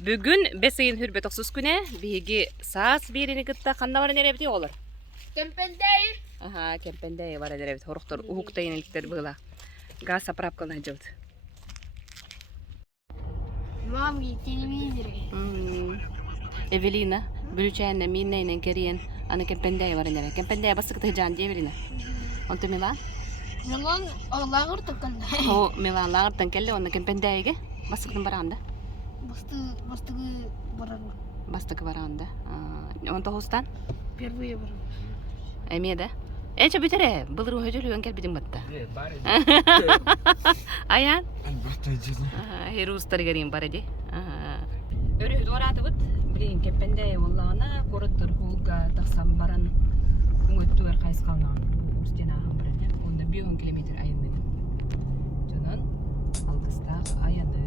Bugün beseyin hürbet oksuz güne bigi saas birini gıtta kanna var nereye olur? Kempendey. Aha, kempendey var nereye horuktor uhukta yenilikler bıla. Gaz saprapkana jıvt. Mami televizor. Evelina, bülüçeğinle minneyle geriyen ana kempendey var nereye. Kempendey basık tıcan diye Evelina. Onto Milan? Milan ağlar takıldı. O Milan lağırtan kelle ona kempendeyge basıktın baranda. Bastı baran. Bastık baranda. Onto hostan? Первые баран. Emiyede. Ece bitere. Bılır höcülü önkel bidim batta. Bari. Ayan. Albatta. Herustar garin baradi. Örü doratı bıt. Bilin kepende vallana koruttır hulga taksam baran. Ungutuver kays kalnan. Ustena hambrene. Onda 1 kilometre ayındı. Canın alkıstak ayadı.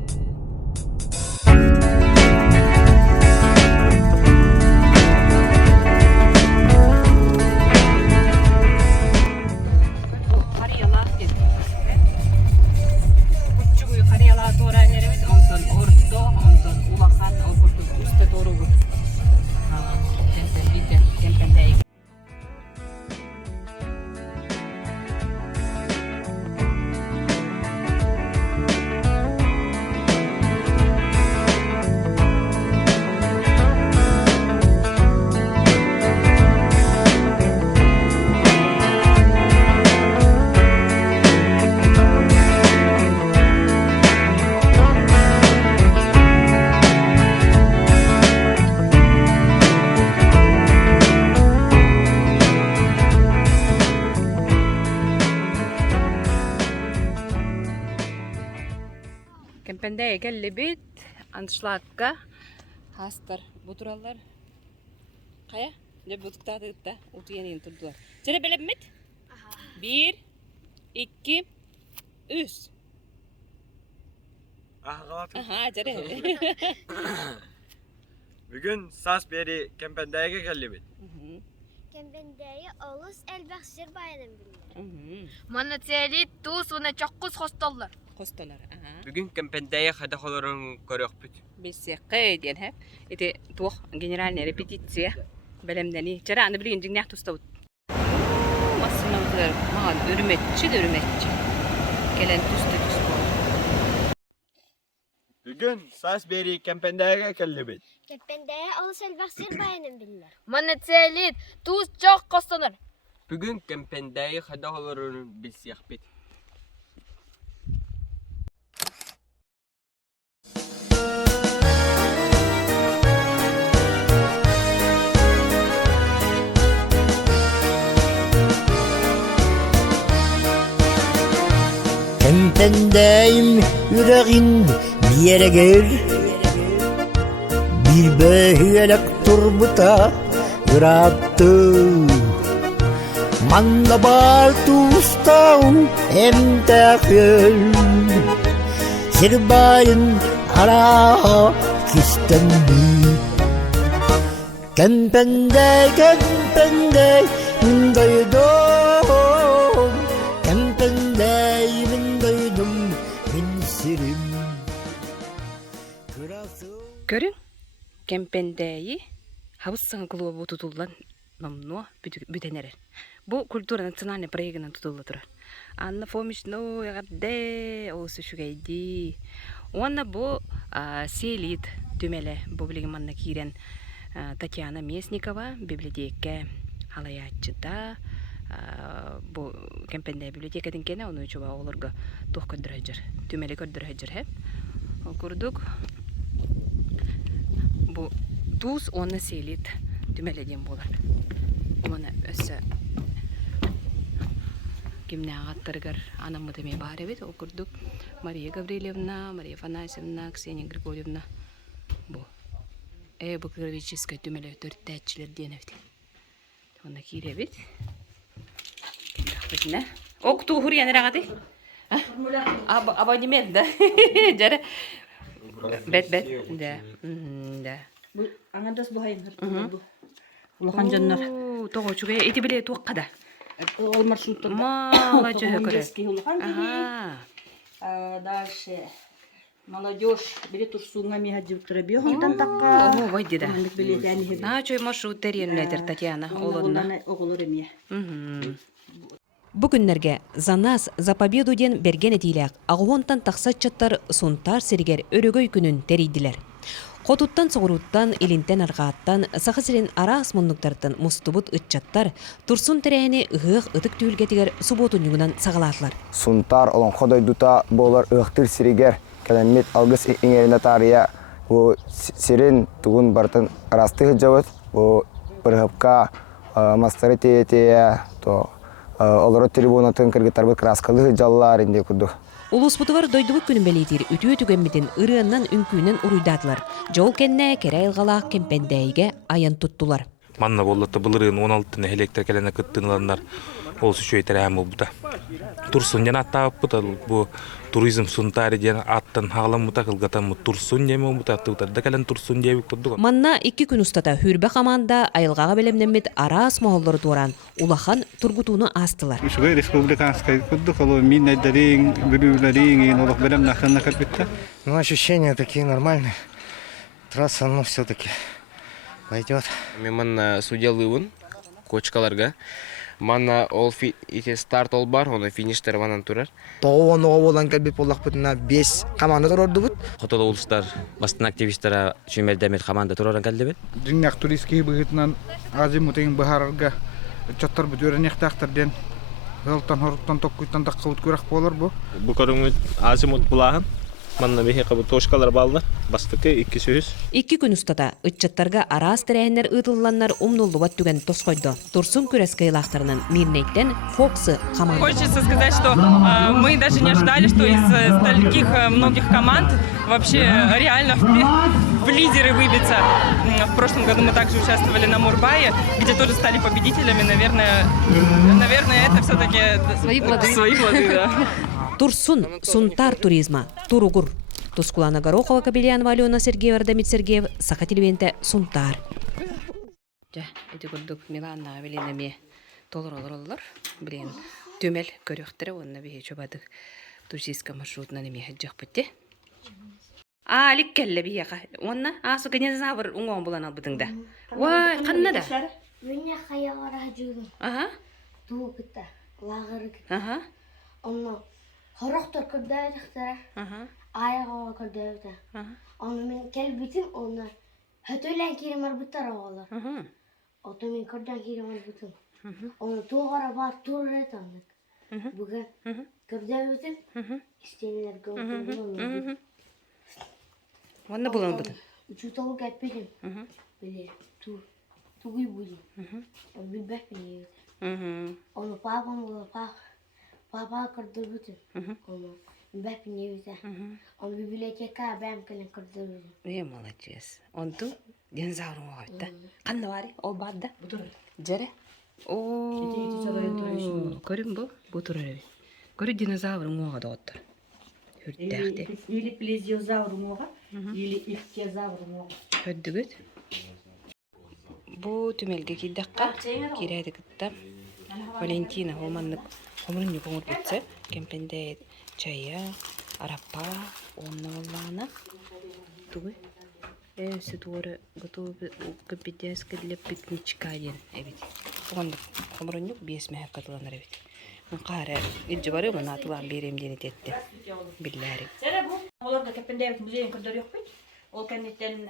Kempende gelli bit anşlatka hastar buturalar kaya ne butukta da utu yeni turdular. Cere belemmet? 1 2 3 Aha cere. Bugün sas beri kempendeye geldi. Kempendeye olus elbaksır bayram bilir. Mana teli tuz ve çakkus hostallar. Kostolar. Aha. Bugün kempendeye hada kolorun koruk bit. Bisaqay diyen hep. Ite tuh generalne repetitsiya. Belemdeni. Cere anı bilin jingnak tustavut. Masınavdır. Ma ürmetçi. Gelen tüstü. Bugün sas beri kempendeye geldi. Kempendeye olus elbaksır bayram bilir. Mana teli tuz çok hostallar. Bugün kempendeye hada kolorun bilsiyah bit. Kempendeyim yüreğin bir yere gel. Bir böylek turbuta yarattı. Manda bal tustağım hem tekül. Sirbayın ara kistendi. Kempendey min doydum. Kempendey min doydum min sirim. Görün. Kempendeyi havuzsan kılığı tutulan mamnu bütenerer. Bu kultura nasyonalne proyektinden tutuldu durar. Anna fomishno yagde o suşugaydi. Ona bu selit tümele bu bilgi manna kiren Tatyana Mesnikova biblioteka halayatçıda bu Kempendey bibliotekadan kene onu çoba olurga tuh kördürücür. Tümele kördürücür hep. Okurduk. Bu tuz ona selit tümelediğim bolar. Ona öse kimne ağattırgar anamı demeye bari bit okurduk. Maria Gavrilevna, Maria Afanasьевна, Ksenia Grigorievna. Bu. Bu kırviçiske tümele dörtteçiler diyen evde. Ona kire bit. Kimde? Oktu hur yanı rağdı. Aba demem de. Jare. Bet. De. Bu angadas buhayin bu. Ulakan jannar. Togo çuge iti bile tuqqada. Ол маршрутта. Мала жөһө көрө. Ulakan Ага. Дальше Молодежь, бери турсуңа мехаджибтыра бьёхонтан такка. Ого, вой дида. Мамик билетяни хиби. Чөй маршрут теренледер Татьяна олонна. Оголор эмие. Бу күннәргә Занас за победу ден берген этиләк. Агуонтан тахсатчаттар сунтар сиргер өрөгөй күнүн теридилер. Котуттан соғыруттан, илинтен арғааттан, сақысырын араас мұннықтартын мұстыбыт үтчаттар, турсун тәрәйіні ұғық ұтық түйілгетігер суботун югынан сағалатлар. Сунтар олон қодойдута болар ұқтыр сиригер, кәлемет алғыс еңеріне тария, сирин туғын бартын арасты ғыджауыт, бірғыпқа мастары тeye, олары трибунатын кіргітарбы краскалы ғыджалар инде күрді. Улуспутугар дойдубут күнүн белитир үтүө түгенмитин ырыаннан үңкүүнен уруйдатылар. Жол кенне кере ылгалаак кемпендейге аян туттулар. Манна боллатты былырын 16-тын электр келене кыттыналар. Ол сүчөйтер әм болбута. Турсун жана аттааппыта бу туризм сунтари жана аттан хагаламмыта кылгатаммы турсун жеме болбута аттыптарда келен турсун жебик курдук. Манна 2 күн устата хүрбе каманда айылгага белемнемит араас моголлору тууран улахан тургутууну астылар. Шугай республиканская курдук, мин айдарин, бирюларин, олох белем наханна карпетта. Ну, ощущения такие нормальные. Трасса, ну, все-таки пойдет. Манна суделывын, кочкаларга. Манна ол старт ол бар, оны фиништер ванан турар. Тоғуын оғылан кәлбеп олақ бұтына 5 команда тұрорды бұд. Хотола улустар, бастын активисттара чүмелдемет команда тураран кәлді бет. Диннақ туристский бұғытынан азимутын бұхарарға чаттар бұд өрінек тақтырден. Ғылтан, хорықтан, тоққыйтан таққылыт көрек болар бұ. Бу көрүңүт азимут булахан. Манна бехе кабы тошкалар балдар. Бастыкы 2 сөз. 2 күн устата ытчаттарга араас тирәһеннәр ытылланнар умнуллубат түгән тосқойды. Турсун күрәс кыйлақтарынан мирнеттен Фоксы команда. Хочется сказать, что мы даже не ожидали, что из стольких многих команд вообще реально в лидеры выбиться. В прошлом году мы также участвовали на Мурбае, где тоже стали победителями. Наверное, это все-таки свои плоды, да. Турсун сунтар туризма туругур. Тускулана Горохова, Кабельянова, Алена Сергеева, Дамит Сергеев, Сахатильвенте, Сунтар. Ja, эти күрдік Миланна авелинами толыр-олыр-олыр. Блин, төмел көріқтірі, онына бейе чөбадық туристика маршрутына неме хаджақ бітті. Алик кәлі бейеға. Онына асы генезавр ұңуан болан албыдыңда. Вай, қанна да? Мен қаяғара жүрдім. Аха. Туы күтті, лағыры күтті. Аха. Оны хорықтар күрдәйдіқтірі. Аха. Аяға күрдәйді. Оны мен кәлбітім, оны хөтөлән керем арбыттар оғалар. Ото мен күрдән керем арбытым. Оны туғара бар тұрыр әтандық. Бүгін күрдәйдім, істенілер көңілдім. Онына болан бұдың? Üçü tavuk etmedim. Böyle tuğuy buldum. Bilbek bile yedi. Onu babam oldu. Baba kırdı bütün. Onu bilbek bile yedi. Onu biblioteka ben kalem kırdı bütün. Молодец. Он ту динозаврым оғапты. Қанды бары? Ол барды? Бұтыр. Жәрі? Көрім бұл? Бұтыр әрі. Көрі динозаврым оғады оттыр. Хүрттәқті. Или плезиозаврым оға, или ихтиозаврым оға. Хөддігіт. Бұ түмелге кейдаққа керәді күтті. Валентина Холманның қомырын юқоңыр бұтсы. Кемпенде чая, арапа, онны олағына. Туғы. Өсі туғыры ғытуы көппедескерлі пикничка ден. Әбет. Оғандық қомырын юқ 5 мәхәк қатыланыр әбет. Қары үлжі бары мұны атылан беремдені тетті. Білләрі. Сәрі бұл, оларға кәппендәйік музейін күрдер yok бейт. Ол кәнеттен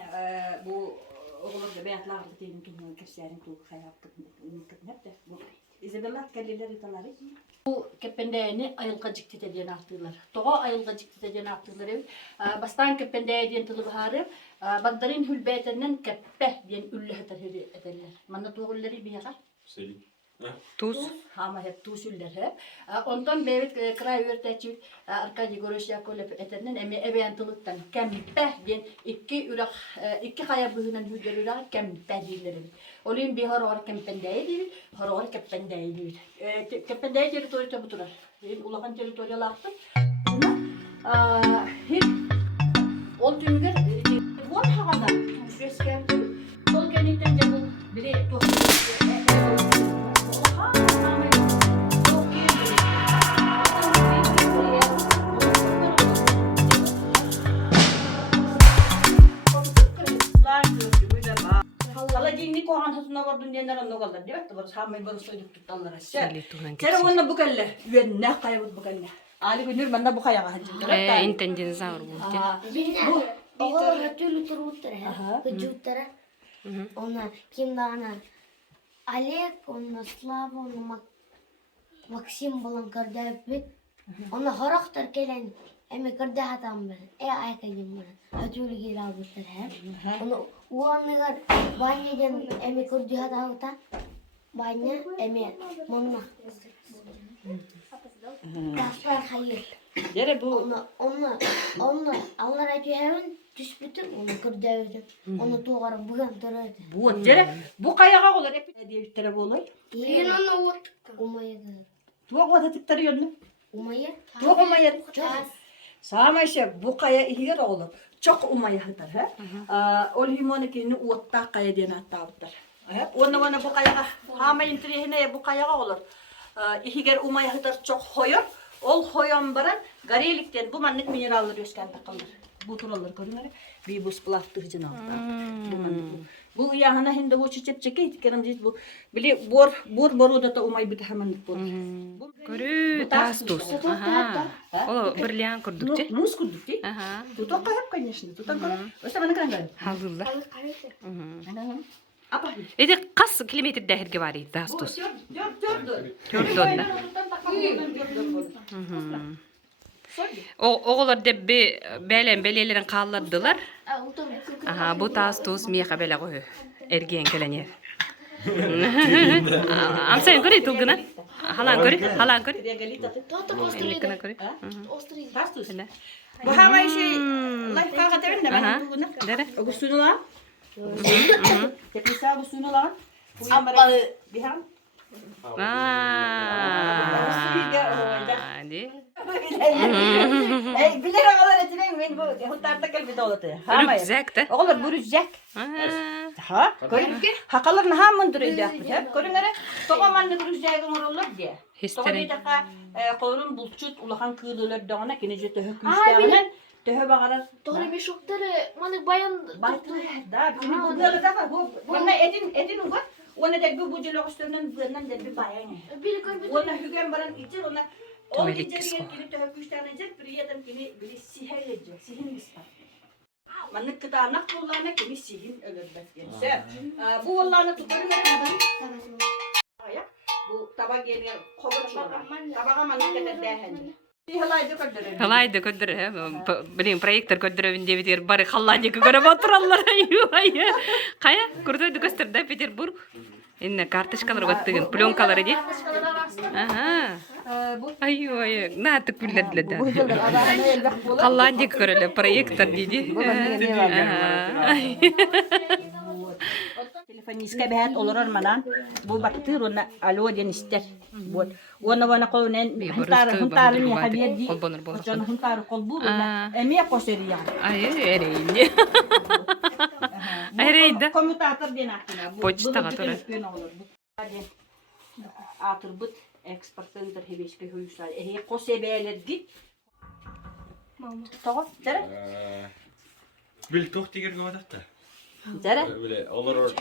бұл оғылырды бәятлағырды дейін кемнен кірсәрін туғы қайраптық. Изабелла кәлелер италары. Бұл кәппендәйіні айылға жіктетеден ақтылар. Тоға айылға жіктетеден ақтылар. Бастан кәппендәйден тұлы бағары. Бағдарын хүлбәйтінен кәппә ден үлі әтерлер. Манна туғылары бейға? Туз? Ama hep tuzüller hep. Ondan beri kraj örtecik Arkadi Gorosyakov'la etenden eventılıktan kempe diyen iki kaya bühünen hücreler kempe diyorlar. Olayım bir har kempendeyi diyor, har kempendeyi diyor. Kempendeyi teritoriyte buturar. Ulakan teritoriyalardı. Hep ol tümüger var havada. Şurası kempe. Sol kenitten de bu biri Али коған хатына бардым дендер онно қалдар деп бар самай бар сойдuk тутталар аша. Сәле туган Сәре онна бу келле. Үенне кайбыт бу келле. Али гүнүр манда бу каяга хаҗы. Интен динозавр булды. Оғылар өтөлі тұруыттыр, күджуттары. Оны кем дағана Олег, оны Слава, оны Максим болан көрді өппет. Оны хорақтар келен, әме көрді хатам бәрін, айқайден бәрін. Өтөлі кел албыттыр. Оны уанығар баняден әме көрді хатауыта. Бanya әме мұнна. Таспар хайыр. Дere bu Onu Allah aytıyor düşbütün onu kırdı onu tuğara bugün töredi. bu dere bu kayaga olur hep diye tere bolay. Ben onu ot umayır. Tuğ vata tıktarı yönlü. Umayır. Tuğ umayır. Sama işte bu kaya ihiger olur. Çok umayır hatar ha. Ol himonu ki ne otta kaya diye nattavtar. Onu bu kayaga hama intrihine bu kayaga olur. İhiger umayır hatar çok hoyor. Ol hoyan baran garelikten bu manlık minerallar öskende kalır. Bu turallar görünür. Bir bu splattığı için aldı. Bu yahana hindi bu çiçek çekeydi kerem dit bu. Bile bor da umay bir hemen bor. Көрі тастус. Ол бірліян күрдік те? Мус курдук ти? Тутан кайып, конечно. Тутан кайып. Өсті бана кыран Халылла. Апа. Эди қас километр дәхірге бар еді тастус? Төрдон. Оғылар деп бәлелерін қалладылар. Бұл тастус меха бәлі қой. Эрген келенер. Амсайын көрі тұлғына? Халан көрі? Халан көрі? Элеккіна көрі? Тастус. Bu hama işi life kağa terin de ben bugün. Dere? Ogustunu lan. Teknisa Ogustunu lan. Bu yamara bir ham. Hadi. Bilir ağlar etinen ben bu hutarda gel bir dağıtı. Rüzek de? Oğlum bu rüzek. Ha? Hakalarını hamın duruyor hep. Görünür. Tokamanlık rüzek olur diye. Toka bir dakika kolun bulçut ulakan kıyılırlar dağına kinece töhü küştağının töhü bağırar. Doğru bir şokları manık bayan Da bizim bu böyle dakika bu bana edin uğur. Ona da bu buculu üstünden burnundan da bir bayan. Ona hügem baran içir ona o içeriye girip töhü küştağına içir bir yerden biri siher edecek. Sihin ispat. Manık kıtağına kullanmak kimi sihin ölür beklense. Bu vallahi tutarım bu tabak yeni kovurlar. Tabağa manık kadar değerli. Халайды көддір, білем, проектор көддірі бітер, бары халлады көріп отыралар. Қая? Көрдойды көстірді Петербург. Енді карточкалар көттігін, пленкалар еде. Ай, наты күлдірді. Халлады көрілі, проектор дейді. Telefonistke behet olur armadan. Bu baktır ona alo diyen ister. Ona kolun huntarın ya haber di. Ona huntarı kol bu. Emiye koseri yani. Ay, ereydi. Ereydi. Komutatör diyen aklına. Poçta katırı. Atır bıt. Eksportındır hebeşke hüyüşler. Kosebeler git. Tamam. Dere? Bil toh tiger gavadat da. Dere? Böyle olur.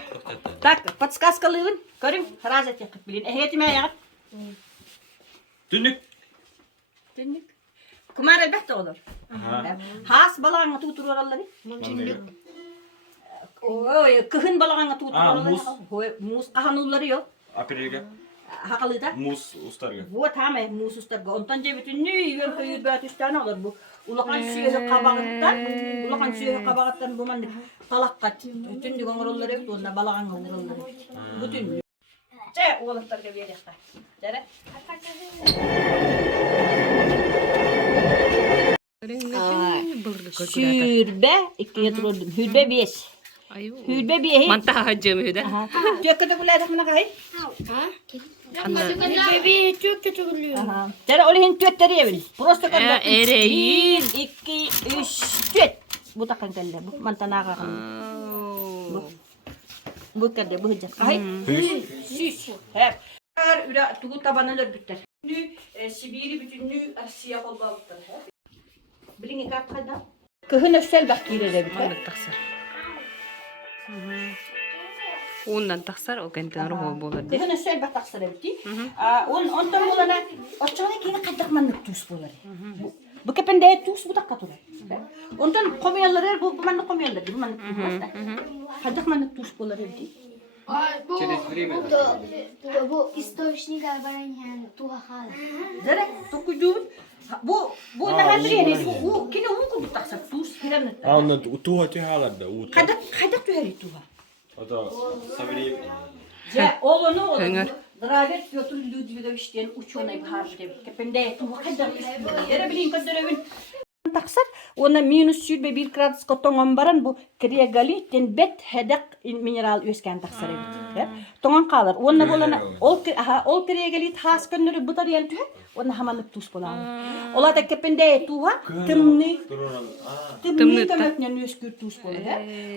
Так, подсказкалыгын көрүң, разат якып билин. Эхетиме ягат. Түнүк. Түнүк. Кумар элбетте olur. Хас балаңа тутурур аллары. Түнүк. Ой, кыхын балаңа тутурур аллары. Мус. Мус каханулары yok. Апелерге. Hakalıda. Muz ustarga. Bu tamam muz ustarga. Ondan cebetini yön köyü bat üstten alır bu. Ulakan suyu kabağıttan bu mandık talakkat. Tündü gongurulları yok. Onda balağan gongurulları. Bu tündü. Çe oğlaklarga bir yakta. Dere? Hürbe, ikiye dururdum. Hürbe 5. Hürbe 5. Mantah hacım hüde. Töküde bulaydık mına kayı? Hürbe bir çok kötü oluyor. Dere olihin tötleri evin. Prosto kadar. Ereyi. 1, 2, 3, töt. Bu takkan kelle. Bu mantana kakın. Bu kelle bu hıcak. Kayı? Süs. Hep. Üre tuğu tabanılar bütter. Sibiri bütünlüğü Asya kolbalıktır. Bilin kart kayda. Kıhın öfsel bakkiyle de bütter. Manlık taksır. Ondan taksar o kenten ruhu bolar. Dehne söyle bak taksar ebti. Ondan olana açığına kini kaddakmanlık tuz bolar. Bu kepende tuz bu dakika tular. Ondan komyalar bu manlık komyalar bu manlık tuz. Kaddakmanlık tuz bolar ebti. Bu источник баран yani tuha hala. Zara tukudun. Bu ne hadri yani bu kini umku bu taksar tuz filan. Anna tuha tihalarda. Kaddak tuhari tuha. Ata sabri. Ya oğlunu oğlunu. Dravet Piotr Ludvigovич'ten ученый harcı. Kepende tuha kaddak. Yere bilin kadar taksar ona minus 21 gradusga toңон баран bu криоголиттен бет хедек минерал өскен таксар эбит. Тоңон калыр. Онна болана ол криоголит хас көннөрү бутар янты. Онна хаманып тус боланы. Олата кепенде туha тымны тымнын өскүр тус болду.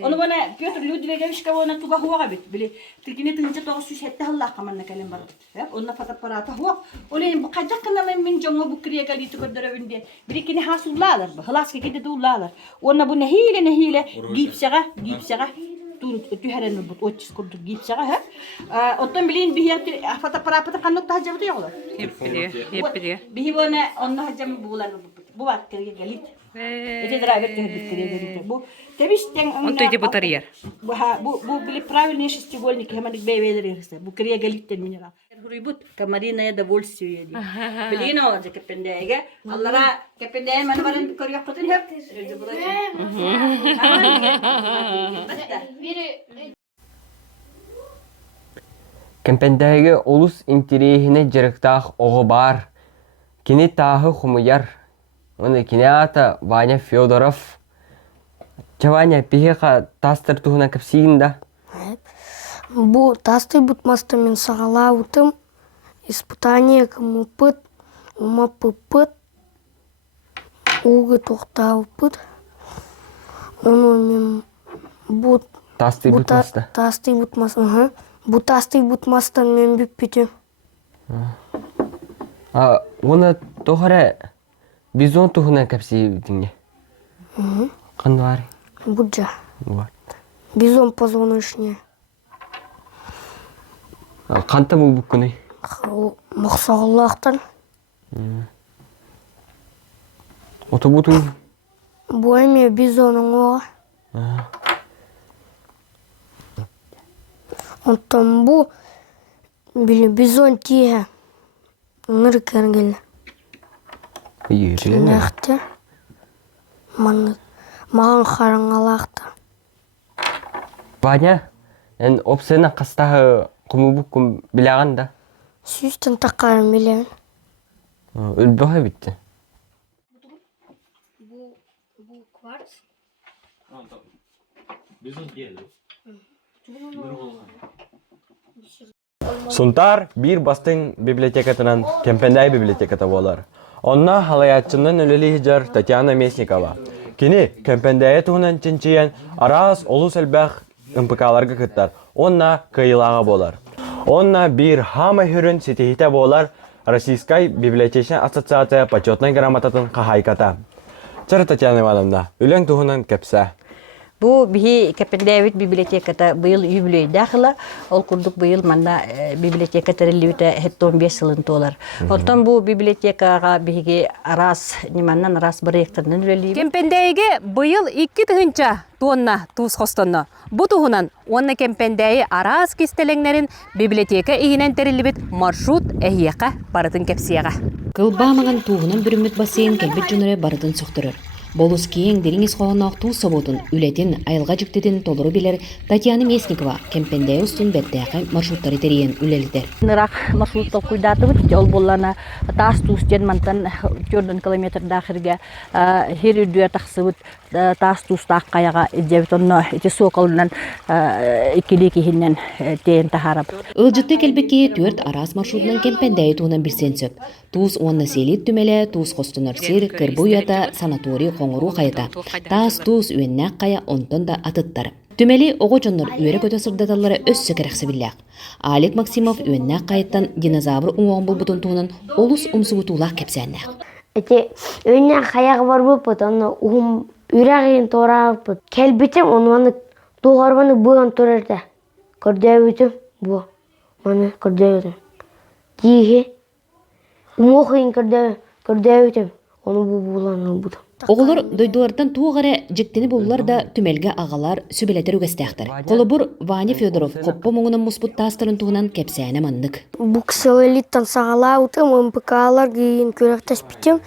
Оны бана Петр Людвиговичка она туга хуага бит. Били тикине тынча тогус сетте халла каманна келем бар. Онна фатап парата хуа. Олен бу каджакына мен жоңго бу криоголит көрдөрөбүнде. Бирикини хасуллалар. Хаlas kekide dullar. Ona bu nehile gipsaga tüheren bu otçis kurdu gipsaga ha. Ondan bilin bir yer afata parapata kanot tahacı diyorlar. Hep biliyor. Bir ona onlar hacam bular bu var kerge galit. Ete driver kerge galit. Bu tebisten он то иди батарея. Bu bile правильные шестиугольники хеманик бейведер işte. Bu kerge galitten mineral. Huribut kamarina da volsiyor diye. Bilin olacak kependege. Allah'a kependege mana baran körüyor kutun hep. Кемпендәге улус интерехине жырыктах оғы бар. Кини тағы хумуяр. Оны кини ата Ваня Федоров. Чаваня пихеха тастыр туғына кіпсейін да. Bu tasты бутмасты мен сағала утым. Испытание кому пыт, ума пыт, угы тоқтау пыт. Оны мен бут Тасты бутмасты. Tasты бутмасты. Bu tasты бутмастан мен бүппетем. Оны тоғыра бизон туғына кіпсейін діңе. Қанды бар? Буджа. Бизон позвоночный. Қанты бұл бүккіні? Мақсағылақтан. Оты бұтың? Bu әме бизонның оға. Ondan bu bizon tiye ngır kergel. Nähte. Маған қараңғалақты. Ваня, опсена қастағы құмы бүккім білаған да? Сүйістен таққарым білеген. Үлбіға бітті. Bu kvarts. Сунтар bir бастың библиотекатынан Кемпендай библиотеката болар. Онна халаятчының өлелі хижар Татьяна Месникова. Кені Кемпендайы туғынан чынчиян араз олу сәлбәқ ымпықаларға кыттар. Онна кайылаға болар. Онна bir хама хүрін сетехите болар Российскай библиотечная ассоциация почетной грамотатын қағайката. Чары Татьяна Ивановна, үлен туғынан кәпсә. Bu bihi Kependevit bibliotekata bıyıl yübüley dağıla, ol kurduk bıyıl manda biblioteka rillüte het 15 yılın tolar. Ondan bu bibliotekaga bihi aras nimandan aras bıraktırının üreliyim. Кемпендейге быйыл 2 тыгынча тонна туз хостонно. Бу тугунан онна Кемпендей арас кистелеңнерин библиотека игинен терилибит маршрут эхияка барытын кепсияга. Кылбамаган тугунан бүрүмүт бассейн келбит жөнөрө барытын соктурur. Болус кийин дереңиз коонок туу соботун үлетин айылга жүктеден толуру билер Татьяна Месникова Кемпендей устун беттеяка маршруттары терийен үлелитер. Нырак маршрутта куйдатыбыт жол боллана таас туустен мантан 4 километр дахырга херүдүө таксыбыт таас туустак каяга жебитонно эти соколунан икилики хиннен тен тахарап. Ылжытты келбекке 4 арас маршрутунан Кемпендей туунан бирсен сөп. Туус онна селит түмеле, туус хостунар сир, кырбуята, санаторий коңуру кайта. Таас туус үеннак кая онтон да атыттар. Түмели ого жоннор үйрө көтө сырдаталары өссө керекси билек. Алик Максимов үеннак кайттан динозавр уңоң булбутун туунан олус умсугутуулак кепсеннек. Эти үеннак каягы бар болупут, аны үйрагын торапыт. Келбитим онуны тугарбаны буган турарда. көрдөбүтүм бу. Маны көрдөбүтүм. Тиге. Умохин көрдөбүтүм. Onu bu bulanı bu. Оғылар дойдулардан туғары жіктені болулар да түмелге ағалар сүбелетер үгестәқтір. Қолыбыр Ваня Федоров қоппа мұңынан мұспұт тастырын туғынан кепсәйіне маннык. Bu kısalılıktan sağlautım, MPK'lar giyin kürektaş bitim.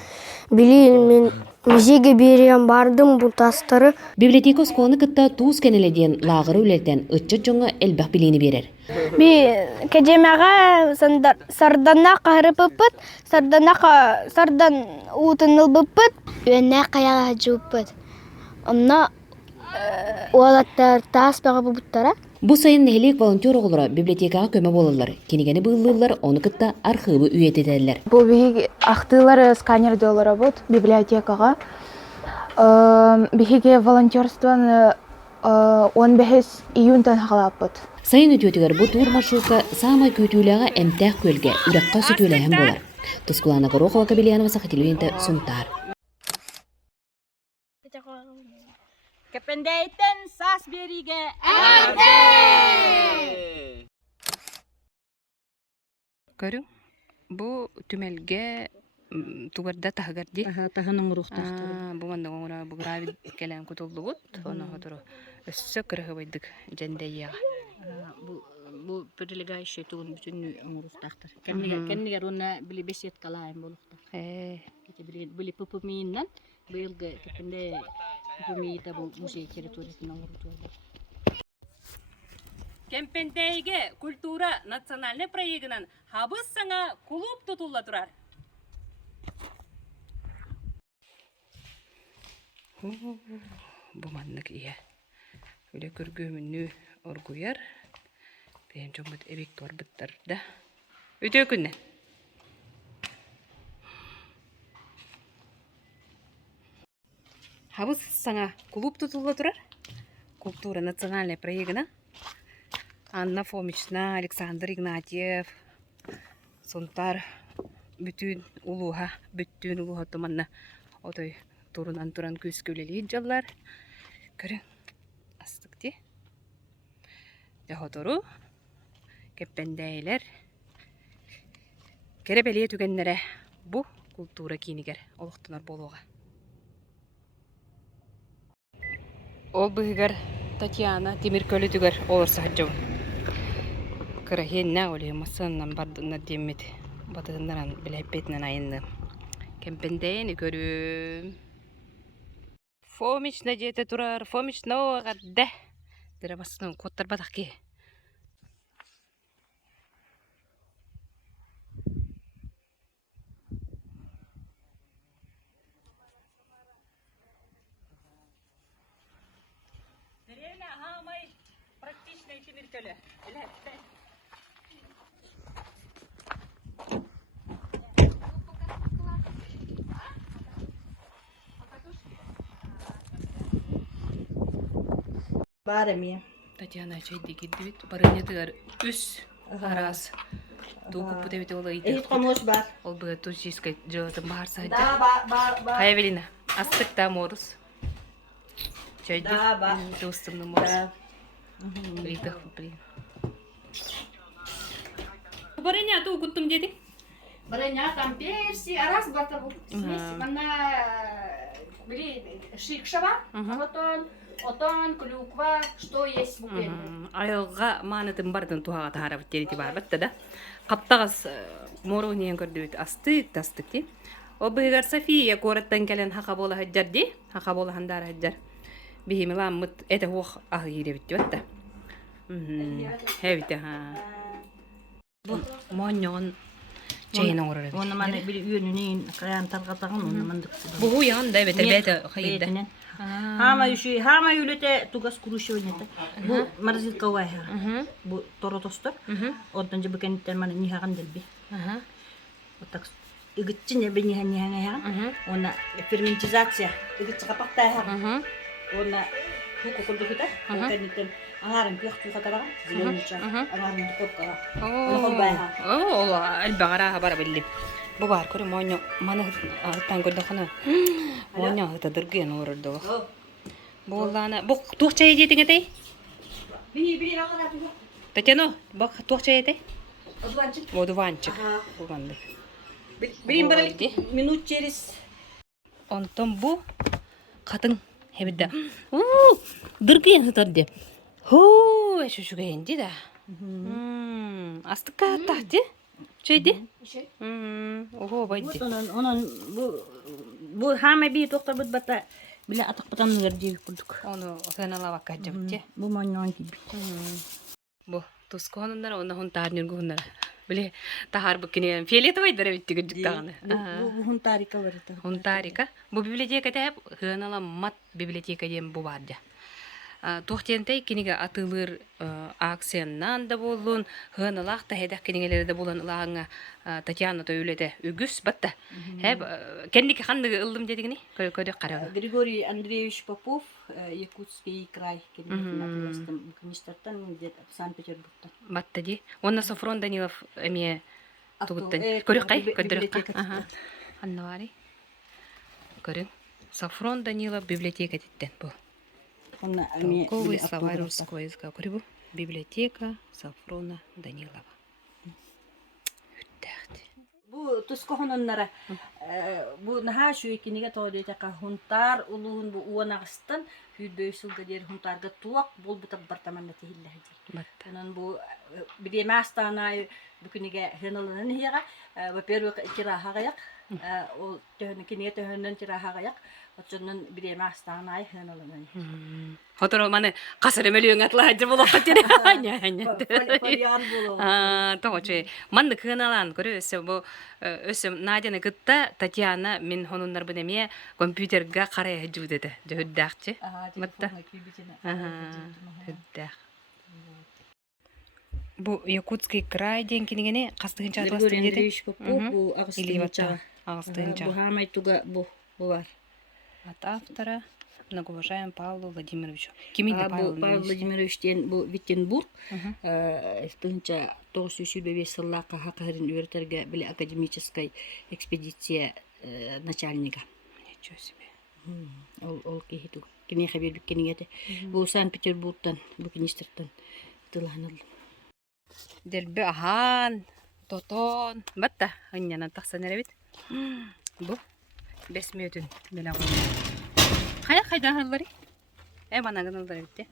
Bileyim men müzege beriyem bardım bu tastары. Библиотека сколаны кытта туыз кенеледен лағыры үлелден үтчі жоңы әлбәқ білейіні берер. Би кәжемәға сардана қағырып бұппыт, сардан ұтыныл бұппыт, өне қаяға жуыппыт. Онна олаттар тас баға бұппыттара. Бұ сайын нәхелек волонтер оғылыра библиотекаға көмі болылар. Кенегені бұғылылар, оны кытта архивы үйет етелер. Бұл бігі ақтылары сканерді олара бұд библиотекаға. Бігі волонтерстваны 15 июньтан қалап бұд. Сайын өтетігер бұ тур маршрутка самай көтіліға әмтәқ көлге үрәққа сүтіләйін болар. Тұскуланы Горохова Кабелянова Сахатилуенті Сунтар. Кепендейтен сас бериге Көрүң, бу түмелге тугарда тахгарди. Тахының рухтақты. Бу манда оңра бу гравид келен кутулдугут, оны хотуру өссө кыргыбайдык жендейя. Bu прилегающий тугун бүтүн рухтақты. Кеннигер оны били бесет калайын болуктар. Били пупумииннен быйылгы кепенде пупумиита бу музей территориясынан урутуолар. Кемпендейге культура национальный проегінен хабыз саңа клуб тұтулла тұрар. Бұманлық ие. Өлі көргөміні оргуяр. Бейін жоңбыт әбекті орбыттарда. Өте күнне. Хабыз саңа клуб тұтулла тұрар. Культура национальный проегінен. Анна Фомична, Александр Игнатьев, Сунтар, бүтін улуға туманна отой турунан туран көз көлелейін жаллар. Көрің, астықте. Яғытору, кеппендәйлер, керебелие түгенлері бұ культура кейінігер олықтынар болуға. Ол бұғығар Татьяна Тимиркөлі түгер олырса хаджау. Кырахенна оле масыннан бардына демет батыгындаран билеппетинен айынды. Кемпендейни көрүм. Фомич на жете турар, Фомич на оғадда. Дere басынан коттар батақ ке. Деревня Хамай практичный Тимиркөлі. Барами. Татьяна чайды киддибит, барынетігер үс арас. Туғып бұтебеті ола итер. Қомош бар. Ол бұға туристическай жылатын бағар сайды. Да, бар. Хаявелина, астықта морыз. Чайды, достымны морыз. Ритах попри. Барыня, ту күттім дедік? Барыня, там перси, арас бата бұл. Мана, били, шикша бар. Отан, клюква, что есть в бупе. Айылға манытын бардын туғаға тағара біттереті бар бітті да. Қаптағыз мору нейін көрдібет астық, те. О бұғығар София көріттен келен хақа болы хаджар де. Хақа болы хандары хаджар. Беймілан мұт әті оқ ағы ере бітті бітті. Әбітті, Бұл моңын чайына орыр. Оны мана бір үйінінен қаян тарғатағын, оны мандық. Бұғы яғында әбеті бәті қайында. Хама юлете тугас крушиванета. Бу морозилка вайха. Бу торотостор. Оттан же бекенттер мана нихаган делби. Вот так игитчин я бени ханьяга. Она ферментизация. Игитс капакта. Она хуку кулдухита. Кенттен агаран пяхту хатара. Зеленича. Агаран дукопка. Ол албагара бара билли. Бу бар көрүм моño мана тангырдахана. Моño это дырген ордо. Болана. Бу тухчай жетиңетей? Бини рагана туга. Татьяна, бак туакча эте? Одуванчик. Одуванчик. Ага. Булганды. Билин баралык минут через. Онтон бу катын хебидде. Дыргы янытарды. Хо, эшүшүгө энди да. Астыкка тахты. Чейди? Ого, байди. Онон бу хаме би токтор бут бата биле атак батан верди курдук. Onu sanala bakacağım. Bu manyon gibi. Bu tusko hanımlar ona hun tarnir gunlar. Bile tahar bukini fiyeliyat vaydara bitti gücük tağını. Bu hun tarika var. Hun tarika. Bu biblioteka hep hınala mat biblioteka diyem bu vardı. Tohtiyentay kiniga atılır aksiyandan da bolun hınalaq da hedek kinigeleri de bolan ılağına Tatyana da öyle de ügüs batta. Hep kendiki handığı ıldım dedigini köydük karağı. Григорий Андреевич Попов, Якутский край, Министртан, где-то в Санкт-Петербургтан. Batta di. Onna Safron Danilov emiye tuğuttan. Körük kay? Köydürük kay? Anna vari. Körük. Safron Danilov biblioteka ditten bu. Толковый словарь русского языка. Көрүбү? Библиотека Сафрона Данилова. Bu tuskohononlara bu naha şu ikiniga toodetaka huntar uluhun bu uanaqstan hüdböysülge der huntarga tuaq bol bu tabartamanna tehillahdi. Battanan bu bidemastana bukuniga henalanan hiyaga во-первых kirahagayaq o tehnikiniga tehnen kirahagayaq Отчоннан бирэмастаана айханаланай. Хотор мане касыр эмелүүң атлаажы болоп кетер. Парьян болоо. Тооче. Манды кыналан көрө өсө бу өсө Надяны гытта Татьяна мен хонундар бунеме компьютерге карай жудеди. Жөддакчы. Батта. Хөддак. Бу Якутский край денкинигене кастыгынча атластын деди. Бу агыстыгынча. Бу хамайтуга бу бар. От автора, многоуважаемый Павлу Владимировичу. Павел Владимирович bu Виттенбург. Стынча 905 сыллакка хакырын өртерге биле академической экспедиция начальника. Ничего себе. Ол кихиту. Кини хабер кенигете. Бу Санкт-Петербургтан, бу министртан тыланыл. Делбе ахан, тотон, батта, аннана тахсанеребит. Бу Besmiyordun bela koy. Hayda halları. Bana gönüldür bitti.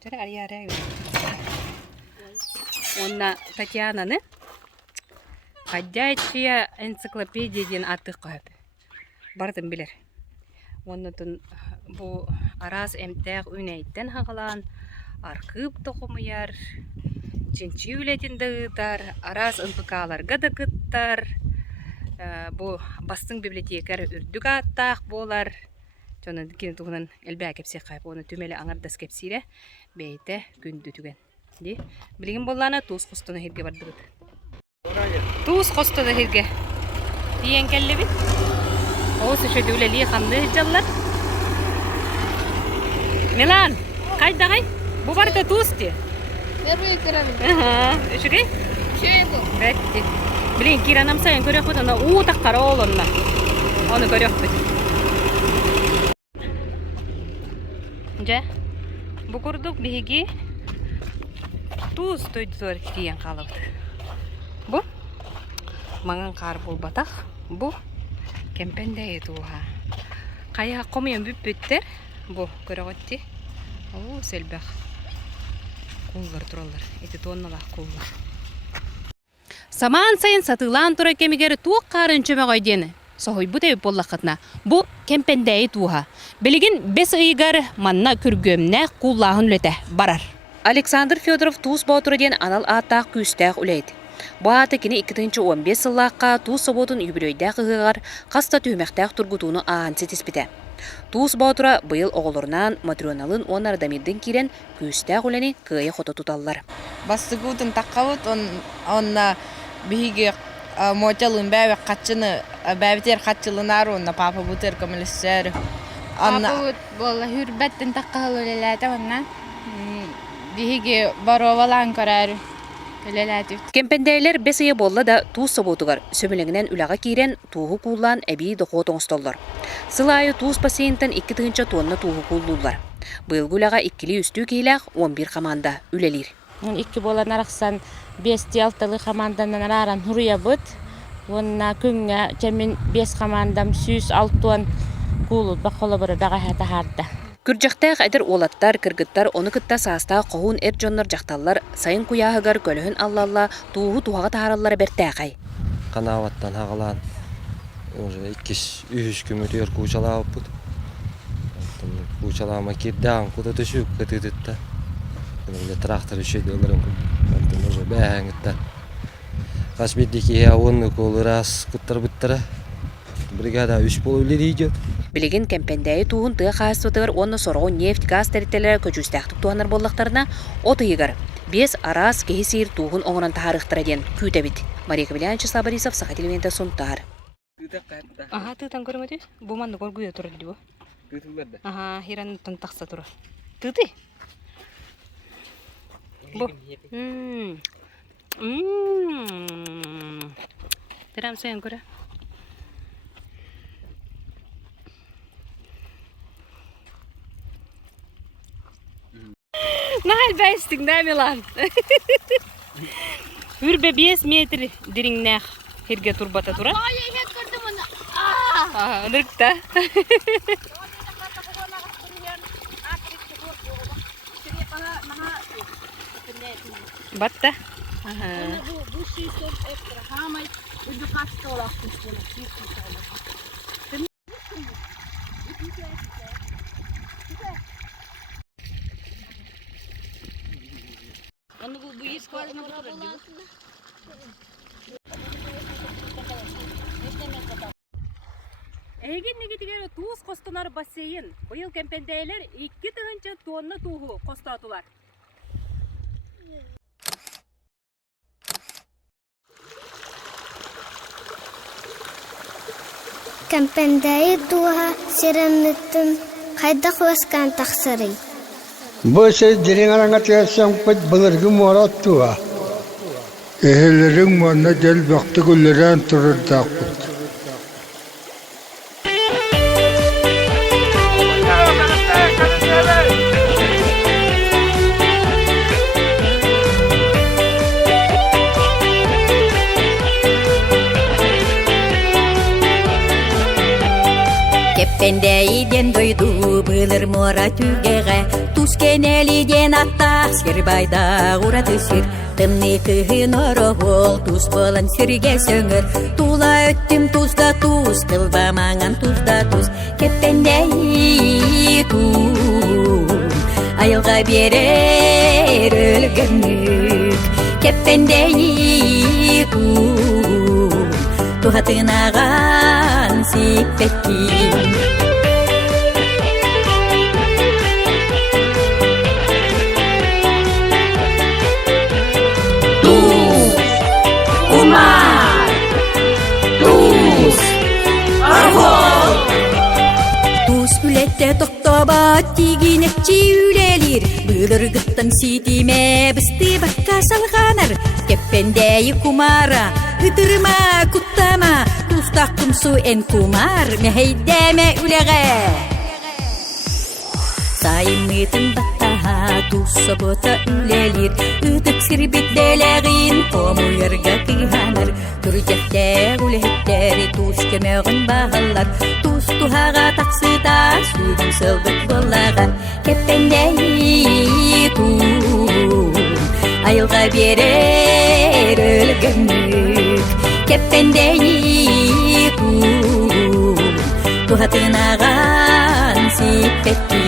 Tere araya. Onna Татьянаны Ходячая энциклопедиядан аты коюп. Бардым билер. Оннотун бу арас эмтек үнөйттен хагалан аркып токумуяр. Чинчи үлетиндегитар, арас ынпыкаларга да кыттар. Бу бастың библиотекар үрдүк аттақ болар. Жонын кені туғынан әлбәк кепсе қайып, оны түмелі аңардас кепсире бейті күнді түген. Білген болланы туыз қостыны херге бардығыд. Туыз қостыны херге. Диен кәлі бит. Осы шөді өлелі қанды жаллар. Милан, қайда қай? Бұ барды туыз де? Первый кірамын. Үшіге? Шөйді. Бәтті. Блин, Киранам сайын көрек бұд, оны уутаққара ол онна. Оны көрек бұд. Жа, бұ көрдік бейге туыз тойдылар кейін қалып. Бұ маңын қар бол батақ. Бұ кемпенде етуға. Қая қомиын бүп бүттер. Бұ көрек өтті. О, сәлбәқ. Құллар тұралар. Еті тонналақ құллар. Саман сайын сатылан тура кемигері туық қарын чөме қойдені. Соғой бұ тәуіп боллақытына. Бұ кемпендәйі туға. Білігін 5 ұйғар манна күргөміне құллағын үлеті барар. Александр Федоров туыс баутырден анал аттақ күстәқ үлейді. Бұ аты кені 2-15 сыллаққа туыс соботын үйбірөйдәқ ұғығар қаста түймәқтәқ тұргутуыны ағансы теспіті. Туыс баутыра бұйыл оғылырынан матрионалын онар дамирден керен күстәқ үлені күйе қоты тұталылар. Бастығудың таққауыт, онна биһиги мотелын бәве қатчыны бәвитер қатчылынар онна папа бутер көмілістер. Папа бут болла хүрбәттін таққалы өлеләті онна биһиги баровалан көрәрі өлеләті. Кемпендейлер 5 ие болла да туыс соботугар сөмілігінен үлаға кейрен туғы куллан әбей доқуы тоңстоллар. Сылайы туыс пациенттен 2 тонна туғы куллулар. Бұйылғы үлаға 2 үстүү кейләқ 11 команда үлелер. 2 болан арақсан 5-6 команданан араран хуруябыт. Онна күнгө чемин 5 командам сүйс 6 кулут бақола бары дағахата харда. Күржақтақ әдір олаттар, кыргыттар, оны кытта саста қоғын жоннор жақталлар, сайын куяғығар көліхін аллалла, туғы туғаға тағаралары бәртәғай. Қанаваттан ағалан, уже 2-3 күмір кучалауып бұд. Кучалауыма кирдағын құда түшіп көтідітті. Трактор үшеді оларым күн. Уже бәңітті. Қаш беддеке оны қолы рас күттір бұттыры. Бригада 3 болу үлері идет. Билеген кемпендәйі туғын тұға қағыстығыр, оны сорғын нефт, газ тәреттелері көчүстәқтік туғанар боллақтарына отығығыр. 5 арас кейсейір туғын оңынан тағарықтыра ден күйті біт. Мария Кабелянчы Сабарисов, Сақатилевенті Сунтар. Аха, тыытан көрмөдү? Бу манды көргүйө турат дибу. Тыытын берді? Аха, хиран тантақса тура. Тыыты? Бу. Терам сөйін көрі. Нахал бәйстік, да, Милан? Үрбе 5 метр диріңнәқ херге турбата тура. Ныркта. Батта? Эгин негетигер туыз костонар бассейн. Быйыл кемпендейлер 2 тыгынча тонна туğu костатулар. Кемпендеyi туğa сереннеттен кайда кылышкан таксырый. Bu şey dirin aranga tiyasam pet balırgı morat tuğa. Ehelerin muanna del vakti güllerin turur dağıt. Кеппендейден дойду былыр мора түгеге, тускенелиден аттақ сербайда ұра түсір. Тымны күйін оро бол, туз болан сірге сөңір. Тула өттім тузда туз, қылбамаңан тузда туз. Кеппендей тум, айылға берер өлгінік. Кеппендей тум, туғатынаған сиппеттім. Туз үлетте тоқтаба тигенекчи үлелер. Бұлыр ғыттан ситиме бісті баққа салғанар. Кеппендейі кумара, ұтырма күттама. Тустақ күмсу ән кумар, мәхейдәме үлеге. Сайымытын баттаға тусы бота үлелер. Үтік сірбет дәләғин қомуырға киғанар. Күрдәкте үлеттері туз кемеғін бағалар. Туз туғаға тақсыда сүйдің сылбыт болаға. Кеппендей тум, айылға берер өлгінік. Кеппендей тум, туғатынаған сиппеттім.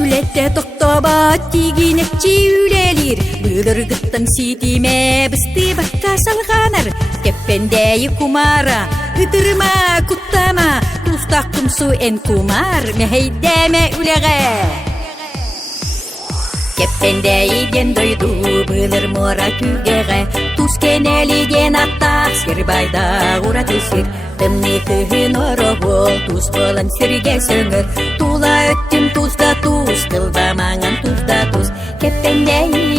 Үлетте тоқтаба тигенекчи үлелер. Бұлыр ғыттан ситиме бісті баққа салғанар. Кеппендейі кумара, ұтырма күттама. Тустақ күмсу ән кумар, мәхейдәме үлеге. Кеппендейден дойду бұлыр мора түгеге. Тускенелиден аттақ сербайда ұра түсір. Тымны күйін оро бол, туз болан сірге сөңір. Тула өттім тузда туз, қылбамаңан тузда туз. Кеппендей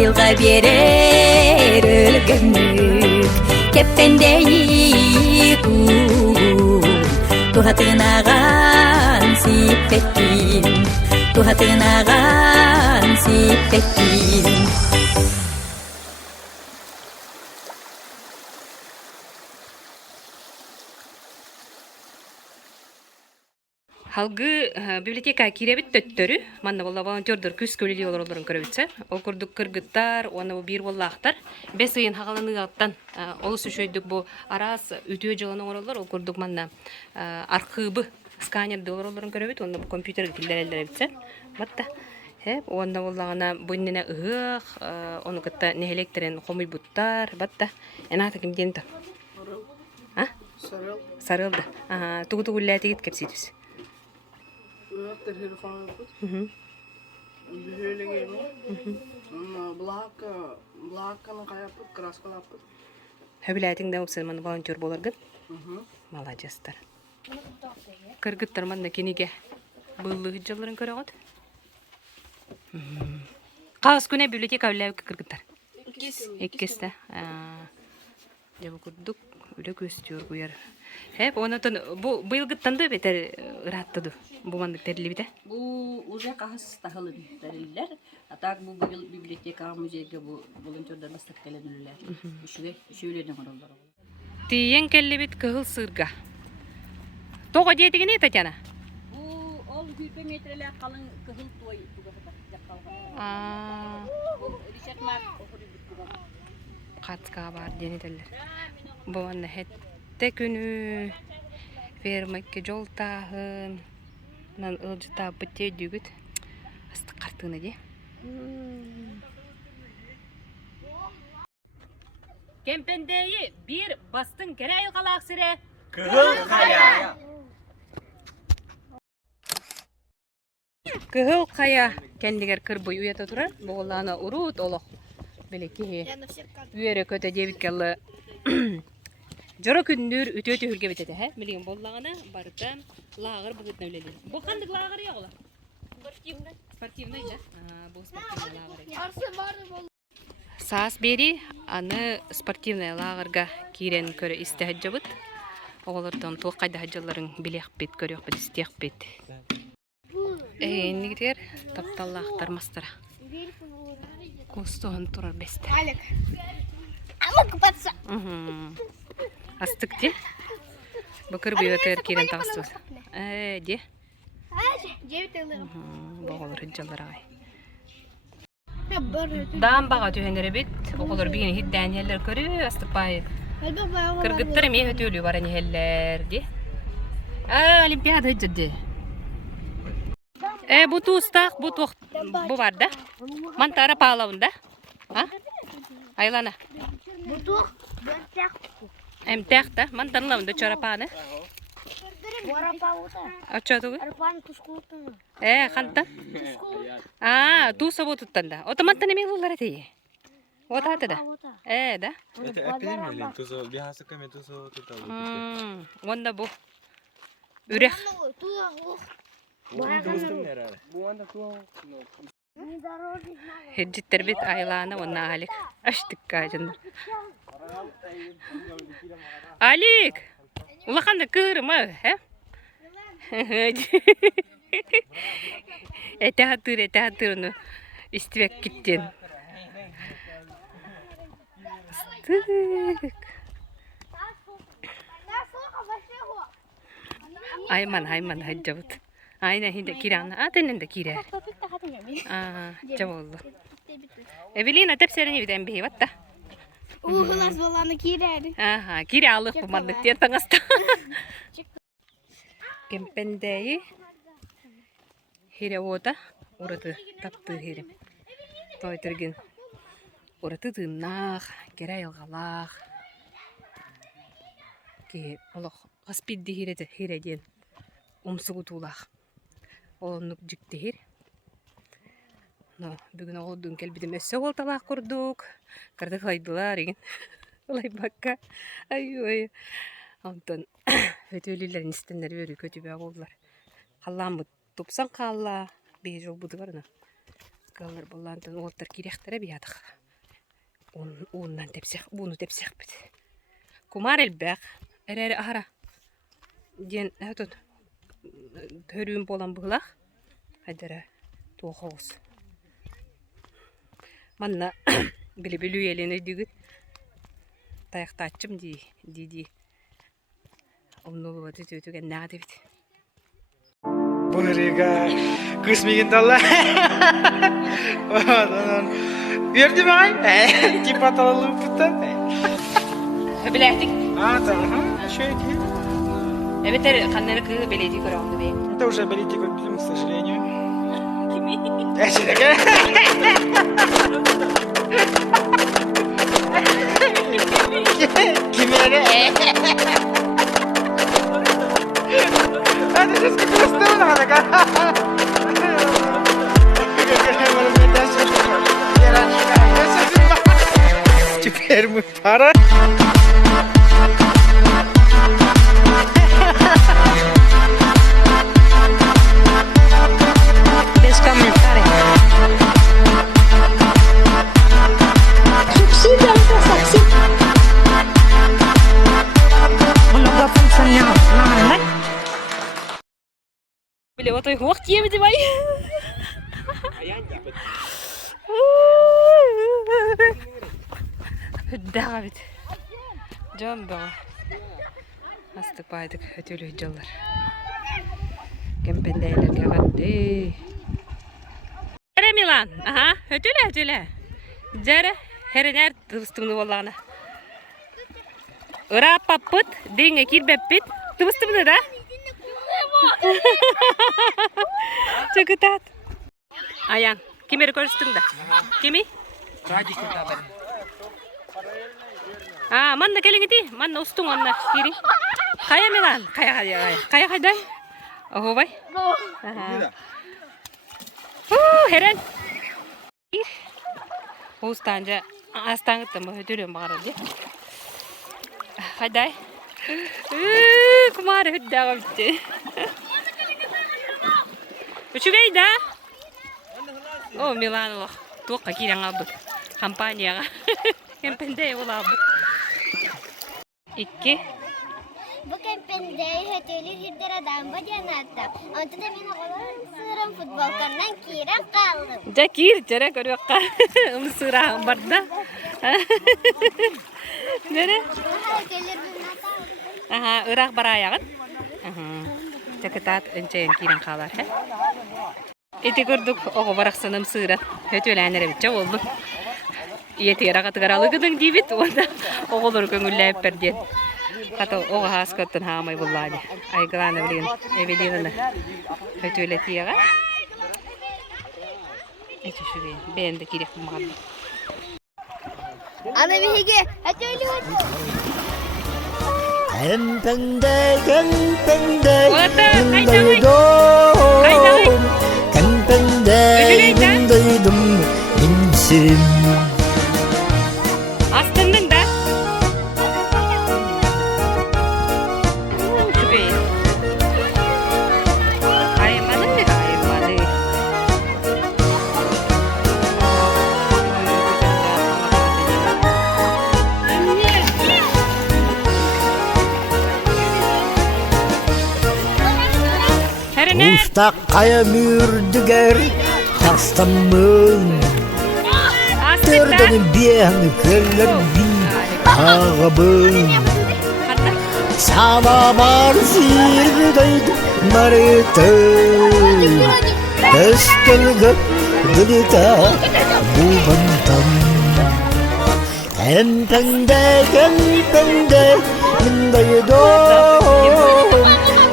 айылға берер өлгөннүк кеппендей тухатынаган сиппеттин Халгы библиотека киребит төттөрү, манна болла волонтердор күз көлели олорлорун көрөбүтсө. Ол курдук кыргыттар, оны бир боллактар. 5 ыйын хагаланыгаттан олус үшөйдүк бу арас үтөө жылын оңорлор, ол курдук манна архивы сканерди олорлорун көрөбүт, оны компьютерге килдерелдеребитсе. Батта. Онда боллагана буннене ыгык, оны кытта нехелектерен комуйбуттар, батта. Эната кимденти? Сарылды. Тугутугуллатигит кепситүс. Хөбіләтің да өпсен маны волонтер боларгын. Молодецтар. Кыргыттар манда кенеге бұллығы жылларын көрі ғод. Қағыз күне библиотека өләукі кыргыттар? Еккесті. Жабы күрдік үлі көстер көйер. Хеп, онатын быйылгыттанды бетер ыраттыды. Бу мандык терили бите? Бу уже кахыс тахылын терилер. Атак бу библиотека музейге бу волонтердар бастап келенилер. Үшүлерден оролдор. Тиен келли бит кыгыл сырга. Тога диетигини Татьяна? Бу ол 100 метрлер калың кыгыл той тугата жаккалган. Ришат мар окуду бүткүгөн. Катка бар денетелер. Бу анна хетте күнү фермакке жол тахын. Нан ылжыта бітте дүгіт. Асты қартығына де. Кемпендейі бір бастың кәрәйіл қалақ сірі. Кығыл қая. Кығыл қая. Кәндігер кірбой уята тұрар. Бұғылана ұрут олық. Білеке. Үйері көті дебіт кәлі. Жора күндür үтө-өтө хүрге бетеді, хә? Милеген боллағына барыта лағыр бұғытна өлелі. Бұл қандық лағыр яғыла? Спортивный. Спортивный, да? Бұл спортивный лағыр. Арсы барды бол. Саас бері, аны спортивный лағырға кейрен көрі істі хаджабыт. Оғылырдан тұл қайда хаджаларын білек бет, көрек бет, істек бет. Негдер тапталлақтар мастара. Костуғын тұрар бесті. Алек. Алек купаться. Астык де? Бұкыр бұйватыр кейрен тағысты. Де? Бұғылыр үджалар ағай. Даам баға түйендері бет. Оғылыр бейін хиддән елер көрі астық байы. Кыргыттар еме өтөлі барын елер де. Олимпиада үджір де. Бұ туыстақ, бұ бар да? Мантара пағылауында? Айлана. Бұ туық, бұн тәқ. Тәқта, мантанлауында чарапаны? Ачатығы? Қанта? Туса бұтыттанда. Ота мантан емей ұлылар әтейі? Ота аты да? Да? Это эпидемия, тусо биясы кәме тусо тұта. Онда бұл. Үрек. Хеджиттер бет айланы онна алик. Аштық кажындар. Алик! Улақанда кырым ау, ә? Әті хатыр оны істівек кеттен. Стык. Айман хаджабыт. Айна хинде кираны. Атенен де кире. Жаболду. Эвелина тепсерини биден бейі батта. Уғылас боланы кирәді. Кире алық бұмандық ден таңаста. Кемпендейі хире ота ураты тапты хирем. Тойтырген ураты тыннақ, кере айылғалақ. Ке олық ғаспидді хиреден умсығу тулақ. Олынық жүкті хир. Бүгін оғылдың кәлбідім өссі олталақ құрдық. Кардық лайдылар еген. Олай баққа. Ай-ой. Антон өтөлілерін істендер өрі көтібе оғылар. Қалламы топсан қалла. Бей жол бұды барына. Kalır bullantın oltar kirehtere biyadık. Ondan tepsek, bunu tepsek bit. Kumar elbek, ereri ahara. Diyen, hatun, hörüğün bolan buğlak. Haydara, tuğuz. Manna, bili yelini dügüt. Tayakta açım di. Onu batı tütügen nağdı bit. Bunu riga kısmigin dalla. Verdi mi ay? Tipa talalı puta. Bilektik. Tamam. Şöyle değil. Evet, kanları kı belediye gördü be. Это уже политика, к сожалению. Kimi? Kimere? Hadi siz kıstım da Теперь мы пара. Без комментариев. Бля, вот той хвост ебать, давай. Давид. Джамбо. Наступает хотели джалар. Кемпендейлер кевадди. Жара Милан. Ага, hötüle. Жара херенер тустумну боллагына. Ыра паппыт, деңе кирбеппит. Тустумну да? Чакытат. Аян, кимер көрүстүң да? Кими? Манна келеңити, манна устуң онна кири. Кая Милан? Кая кайдай? Ого бай. Херен. Устанжа астаңыттан ба хөтөлөм багарады. Кайдай? Kumar hüddağım bitti. Üçügey da? O Milano. Tuğka kirang abut. Kampanya. Kempende olabut. İki. Bu kempendeyi hötölü hirdere damba canatta. Ondan da ben oğlan sığırım futbolkandan kiren kaldım. Jakir, jara körüyokka. Sığırağım barda. Nere? Aha, ırak barayağın. Çakıtat önceyen kiren kalar. Eti gördük, oğu baraksanım sığıran. Hötölänere bitçe oldu. Iyeti yarak garalı gıdın dibit. Onda oğulur köngülleyip berdiyen. Kata oğu has köttün hamay bullani. Aygılanı bilin, evelinini. Hötöleti yağa. Eti şuraya, ben de kirek bulmadım. Ana bihige, hötölü Kempende duydum, kempende duydum, insirim. Astındın da. Şuraya. Haymalı. Usta kaya mürdüger tastamın. Tördenin biyanı keller bin ağabın. Sama var zirgidaydı marita. Estelgı gılita bu bantam. Kempende mindaydum.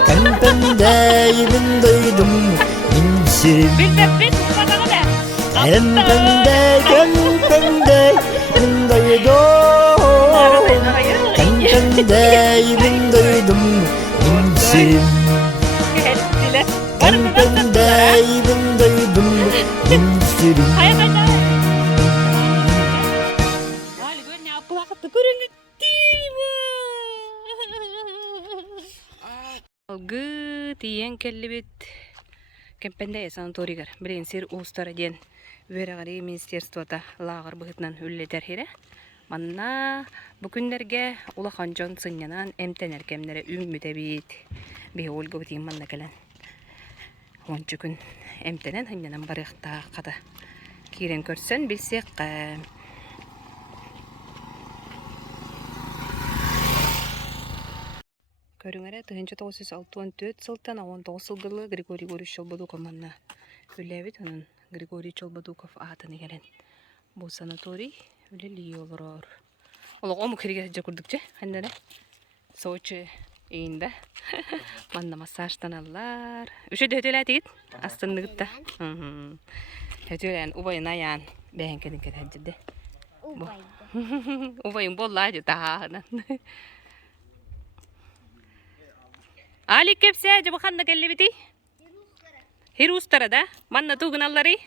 Kempende mindaydum insirim. Kempende mindaydum. Kempende mindaydum insirim. Kempende mindaydum insirim. Algı diyen kelli bit. Кемпенде санаторийгар билин сир устара ден верагари министерствода лагар быгытнан үллетер хире. Манна бу күндерге улахан жон сыннанан эмтенер кемнере үммүтэ бит. Би Ольга битин манна келен. Ончу күн эмтенен хыннанан барыкта када. Кирен көрсөн билсек Көрүңөрө 1964 жылдан 19 жылгы Григорий Григорьевич Чолбодуков манна үлебит анын Григорий Чолбодуков атыны келен. Бу санаторий үлели олорор. Олог ому кириге жакурдукчу аннере. Сочи ийинде. Манна массажтан аллар. Үшө дөтөлө тигит астындыгытта. Хөтөлөн убайын аян бээнкедин кетежде. Убайын боллажы таанан. Али кепсе жаба ханна келли бити? Хирустара да? Манна тугун аллари?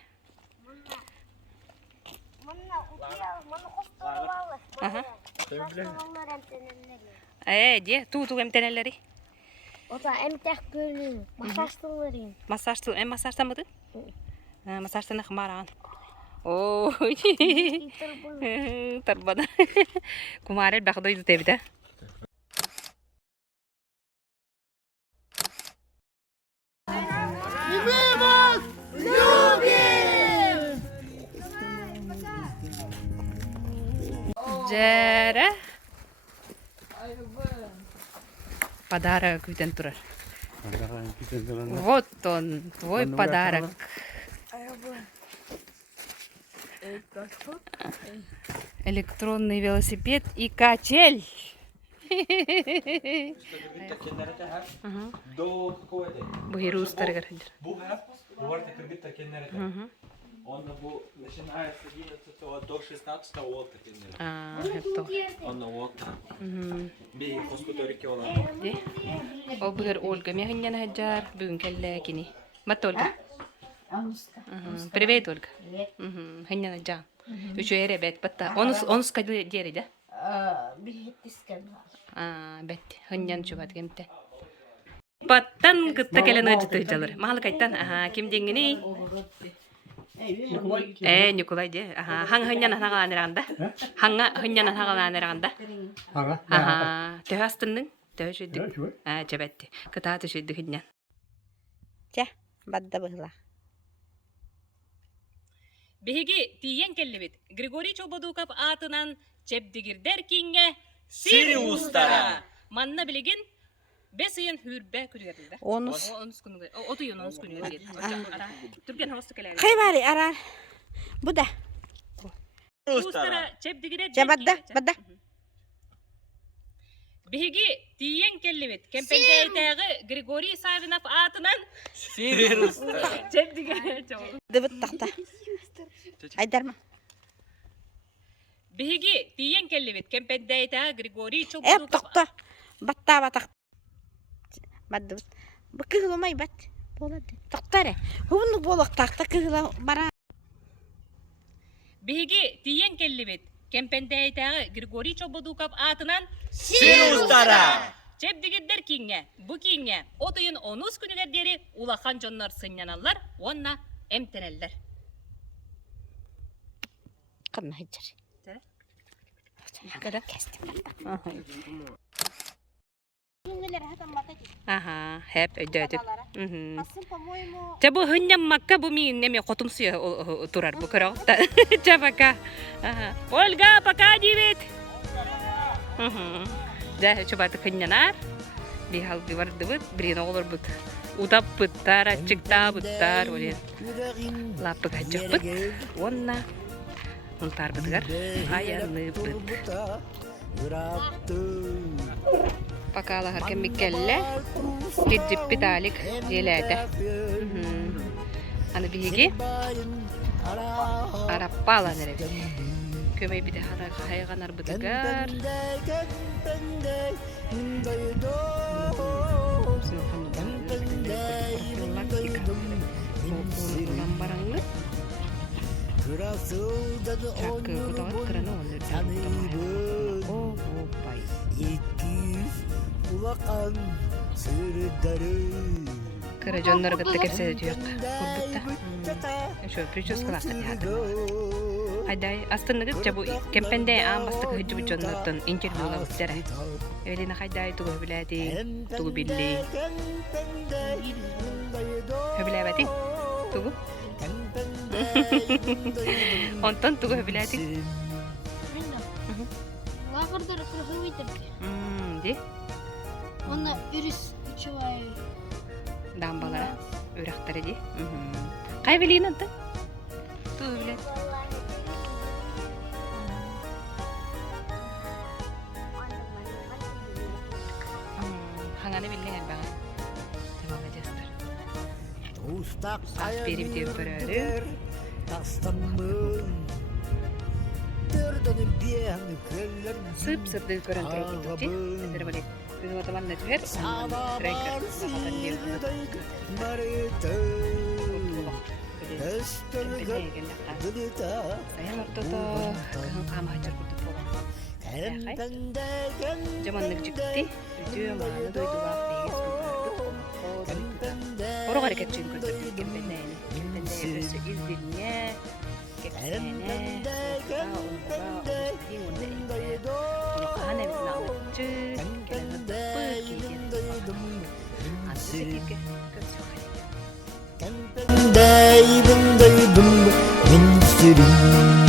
Же, тугу эмтенелери? Ота эмтек бөлүн, массажтыларын. Массажтыл, массажтан мыты? Массажтан хмаран. Ой. Тарбада. Кумарел бакдойду тебиде. Жара. Подарок күтен турар. Вот он, твой подарок. Электронный велосипед и качель. Бухирустар гаражер. Он начинается 11 до 16 волта. Он волта. Би хоскуторики ола. Ол бухир Ольга мехиньян хаджар бүгүн келлекини. Мат Ольга. Привет, Ольга. Хиньян хаджар. Үчө эре бет батта. Онус кади дери да? Бет. Хиньян чубат кемте. Баттан гытта келен ыжыты жалыр. Махал кайттан. Ким деңгини? Николай де. Хаң хыннан хагаланыранда. Хаңга хыннан хагаланыранда. Төһастынның төшүдүк. Жабетти. Кыта төшүдүк хыннан. Че, бадда быгла. Биги тиен келлибит. Григорий Чолбодуков атынан чепдигирдер кинге Сириустара. Манна билигин Бесиен хүрбе күргәдә. Онус күнгә. Отуйын онус күнгә. Түрген хавасы келәр. Кайбари арар. Буда. Устара чепдигире. Бадда. Биги тиен келлибит. Кемпендәйтәге Григорий Савинов атынан Сириустара. Чепдигире. Дыбыт тахта. Айдарма. Биги тиен келлибит. Кемпендәйтәге Григорий Чолбодуков. Тахта. Батта. Баддыбыз. Бу кыгыламай бат. Болады. Тактаре. Хуну болак такта кыгыла бара. Биги тиен келлибит. Кемпендәйтәге Григорий Чолбодуков атынан Сириустара. Чепдигиддер кинге. Бу кинге отуйын онус күнүгә дери улахан жоннор сыньяналар, онна эмтенеллер. Кырна хиджар. Када? Hep ödedip. Tabu hınyam makka bu mi neme kotumsuya turar bu kıraqta. Çabaka. Olga пока дивит. Да, çabata hınyanar. Bir hal bir vardı bit, bir ne olur bit. Udap bittar, açıkta bittar, öyle. Lapık açık bit. Onna. Untar bitgar. Ayarlı bit. Pakala harken mikelle gidip bitalik yelede. Hani bihigi Arapala nere. Kömey bir de hayganar bıdıgar. Lambaranglı. Çakı kudavat kırana olur. Oh, bay. Ulakan sırdarı Кыра жоннор гытта кепсе дүйөк. Курбутта. Шо прическаласта театр. Хайдай астыныгыт жабу кемпенде аан бастык хыжбу жоннордон интервьюга буттара. Эвелина хайдай тугу билети, тугу билли. Хөбилебати? Тугу? Онтон тугу хөбилети. Лагырдар кыргы битирди. Ди? Онда үрүс үчүбай. Дамбалара, үрактары ди. Кай билин анты? Тугу билет. Ханганы билген албага. Тамам жастар. Ас берип деп көрөрү. Сып-сып деп көрөн турат ди. Эдер балет. Biz o zaman ne tüher? Tracker. Satan diye. Saya ortada kan hajar kutu pola. Zaman nekjikti, video mana doidu waktu orang ada kecil kutu kempen terus izdinya kekene kalau kahane bisa Day bunday dum min sirin